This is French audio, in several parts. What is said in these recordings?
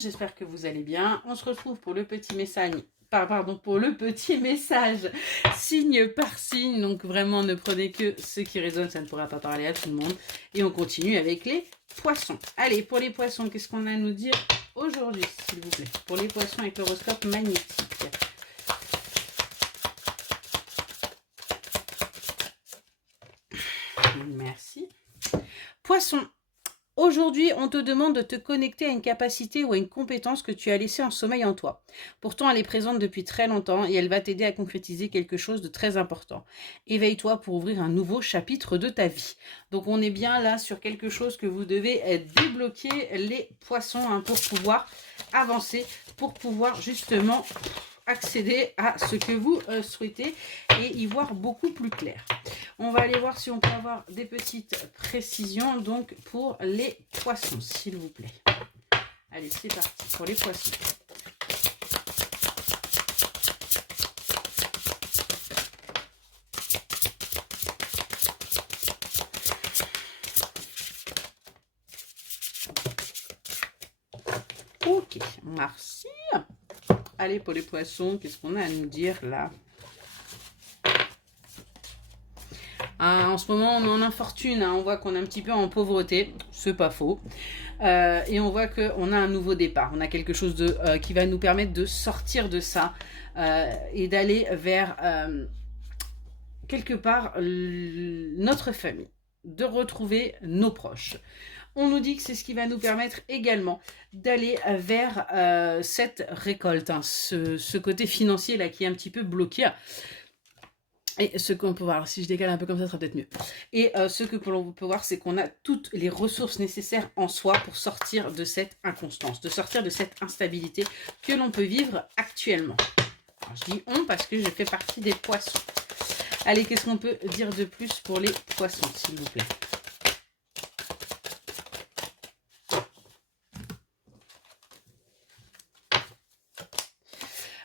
J'espère que vous allez bien. On se retrouve pour le petit message. Pour le petit message signe par signe. Donc vraiment, ne prenez que ce qui résonne, ça ne pourra pas parler à tout le monde. Et on continue avec les poissons. Allez, pour les poissons, qu'est-ce qu'on a à nous dire aujourd'hui, s'il vous plaît? Pour les poissons avec l'horoscope magnétique. Merci. Poisson. Aujourd'hui, on te demande de te connecter à une capacité ou à une compétence que tu as laissée en sommeil en toi. Pourtant, elle est présente depuis très longtemps et elle va t'aider à concrétiser quelque chose de très important. Éveille-toi pour ouvrir un nouveau chapitre de ta vie. Donc, on est bien là sur quelque chose que vous devez débloquer, les poissons, pour pouvoir avancer, pour pouvoir justement accéder à ce que vous souhaitez et y voir beaucoup plus clair. On va aller voir si on peut avoir des petites précisions donc pour les poissons, s'il vous plaît. Allez, c'est parti pour les poissons. Ok, merci. Allez, pour les poissons, qu'est-ce qu'on a à nous dire là? En ce moment, on est en infortune, on voit qu'on est un petit peu en pauvreté, c'est pas faux. Et on voit qu'on a un nouveau départ, on a quelque chose qui va nous permettre de sortir de ça et d'aller vers quelque part notre famille, de retrouver nos proches. On nous dit que c'est ce qui va nous permettre également d'aller vers cette récolte, ce côté financier là qui est un petit peu bloqué. Et ce qu'on peut voir, si je décale un peu comme ça, ça sera peut-être mieux. Et ce que l'on peut voir, c'est qu'on a toutes les ressources nécessaires en soi pour sortir de cette inconstance, de sortir de cette instabilité que l'on peut vivre actuellement. Alors, je dis on parce que je fais partie des poissons. Allez, qu'est-ce qu'on peut dire de plus pour les poissons, s'il vous plaît?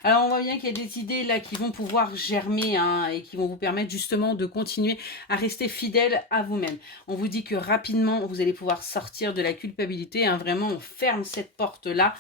Alors, on voit bien qu'il y a des idées là qui vont pouvoir germer et qui vont vous permettre justement de continuer à rester fidèle à vous-même. On vous dit que rapidement, vous allez pouvoir sortir de la culpabilité. Vraiment, on ferme cette porte-là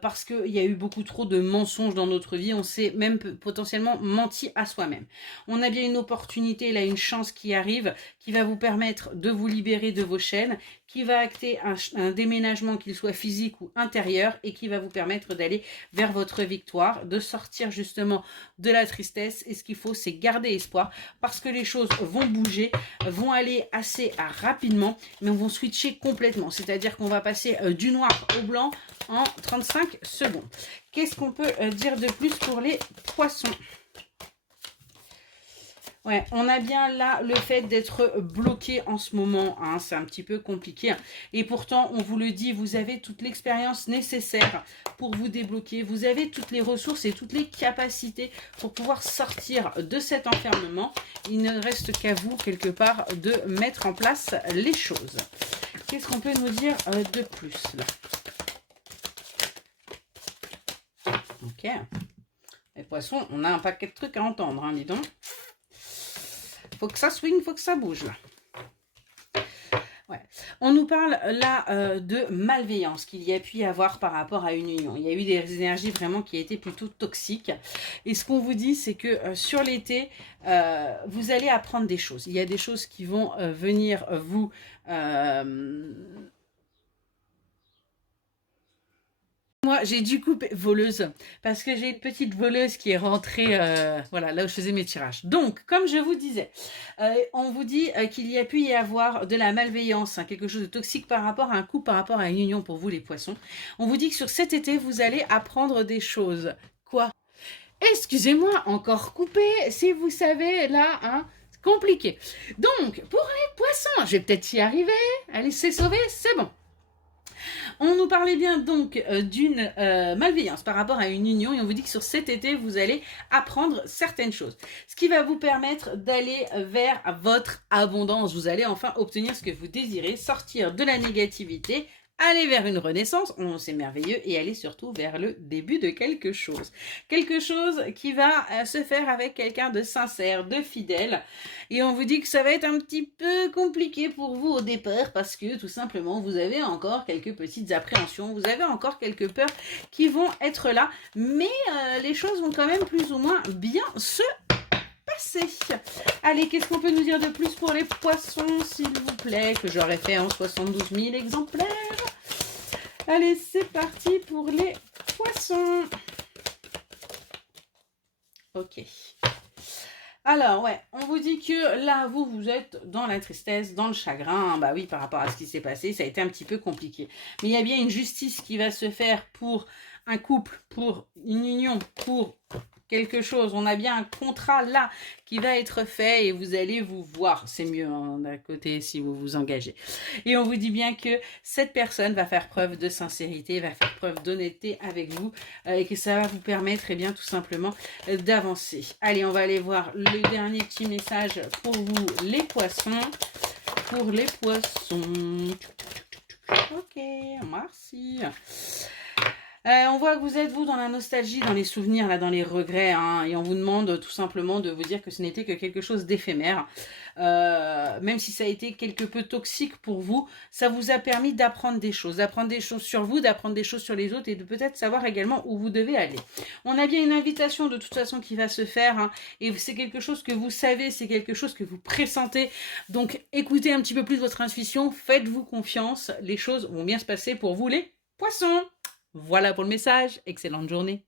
parce qu'il y a eu beaucoup trop de mensonges dans notre vie. On s'est même potentiellement menti à soi-même. On a bien une opportunité, là, une chance qui arrive, qui va vous permettre de vous libérer de vos chaînes, qui va acter un déménagement, qu'il soit physique ou intérieur, et qui va vous permettre d'aller vers votre victoire, de sortir justement de la tristesse. Et ce qu'il faut, c'est garder espoir, parce que les choses vont bouger, vont aller assez rapidement, mais on va switcher complètement. C'est-à-dire qu'on va passer du noir au blanc en 35 secondes. Qu'est-ce qu'on peut dire de plus pour les poissons ? Ouais, on a bien là le fait d'être bloqué en ce moment, c'est un petit peu compliqué. Et pourtant, on vous le dit, vous avez toute l'expérience nécessaire pour vous débloquer. Vous avez toutes les ressources et toutes les capacités pour pouvoir sortir de cet enfermement. Il ne reste qu'à vous, quelque part, de mettre en place les choses. Qu'est-ce qu'on peut nous dire de plus là? Ok. Les poissons, on a un paquet de trucs à entendre, dis donc. Faut que ça swing, faut que ça bouge là. Ouais. On nous parle là de malveillance qu'il y a pu y avoir par rapport à une union. Il y a eu des énergies vraiment qui étaient plutôt toxiques. Et ce qu'on vous dit, c'est que sur l'été, vous allez apprendre des choses. Il y a des choses qui vont venir vous... Moi, j'ai dû couper voleuse parce que j'ai une petite voleuse qui est rentrée voilà, là où je faisais mes tirages. Donc, comme je vous disais, on vous dit qu'il y a pu y avoir de la malveillance, quelque chose de toxique par rapport à un couple, par rapport à une union pour vous les poissons. On vous dit que sur cet été, vous allez apprendre des choses. Quoi? Excusez-moi, encore coupé, si vous savez, là, compliqué. Donc, pour les poissons, je vais peut-être y arriver. Allez, c'est sauvé, c'est bon. On nous parlait bien donc d'une malveillance par rapport à une union et on vous dit que sur cet été, vous allez apprendre certaines choses. Ce qui va vous permettre d'aller vers votre abondance. Vous allez enfin obtenir ce que vous désirez, sortir de la négativité aller vers une renaissance, c'est merveilleux, et aller surtout vers le début de quelque chose. Quelque chose qui va se faire avec quelqu'un de sincère, de fidèle, et on vous dit que ça va être un petit peu compliqué pour vous au départ, parce que tout simplement, vous avez encore quelques petites appréhensions, vous avez encore quelques peurs qui vont être là, mais les choses vont quand même plus ou moins bien se passer. Allez, qu'est-ce qu'on peut nous dire de plus pour les poissons, s'il vous plaît, que j'aurais fait en 72 000 exemplaires. Allez, c'est parti pour les poissons. Ok. Alors, ouais, on vous dit que là, vous êtes dans la tristesse, dans le chagrin. Bah oui, par rapport à ce qui s'est passé, ça a été un petit peu compliqué. Mais il y a bien une justice qui va se faire pour un couple, pour une union, pour quelque chose. On a bien un contrat là qui va être fait et vous allez vous voir. C'est mieux hein, d'un côté si vous vous engagez. Et on vous dit bien que cette personne va faire preuve de sincérité, va faire preuve d'honnêteté avec vous et que ça va vous permettre eh bien, tout simplement d'avancer. Allez, on va aller voir le dernier petit message pour vous, les poissons. Pour les poissons. Ok, merci. On voit que vous êtes, vous, dans la nostalgie, dans les souvenirs, là, dans les regrets, hein, et on vous demande tout simplement de vous dire que ce n'était que quelque chose d'éphémère. Même si ça a été quelque peu toxique pour vous, ça vous a permis d'apprendre des choses sur vous, d'apprendre des choses sur les autres, et de peut-être savoir également où vous devez aller. On a bien une invitation, de toute façon, qui va se faire, hein, et c'est quelque chose que vous savez, c'est quelque chose que vous pressentez. Donc, écoutez un petit peu plus votre intuition, faites-vous confiance, les choses vont bien se passer pour vous, les poissons. Voilà pour le message, excellente journée.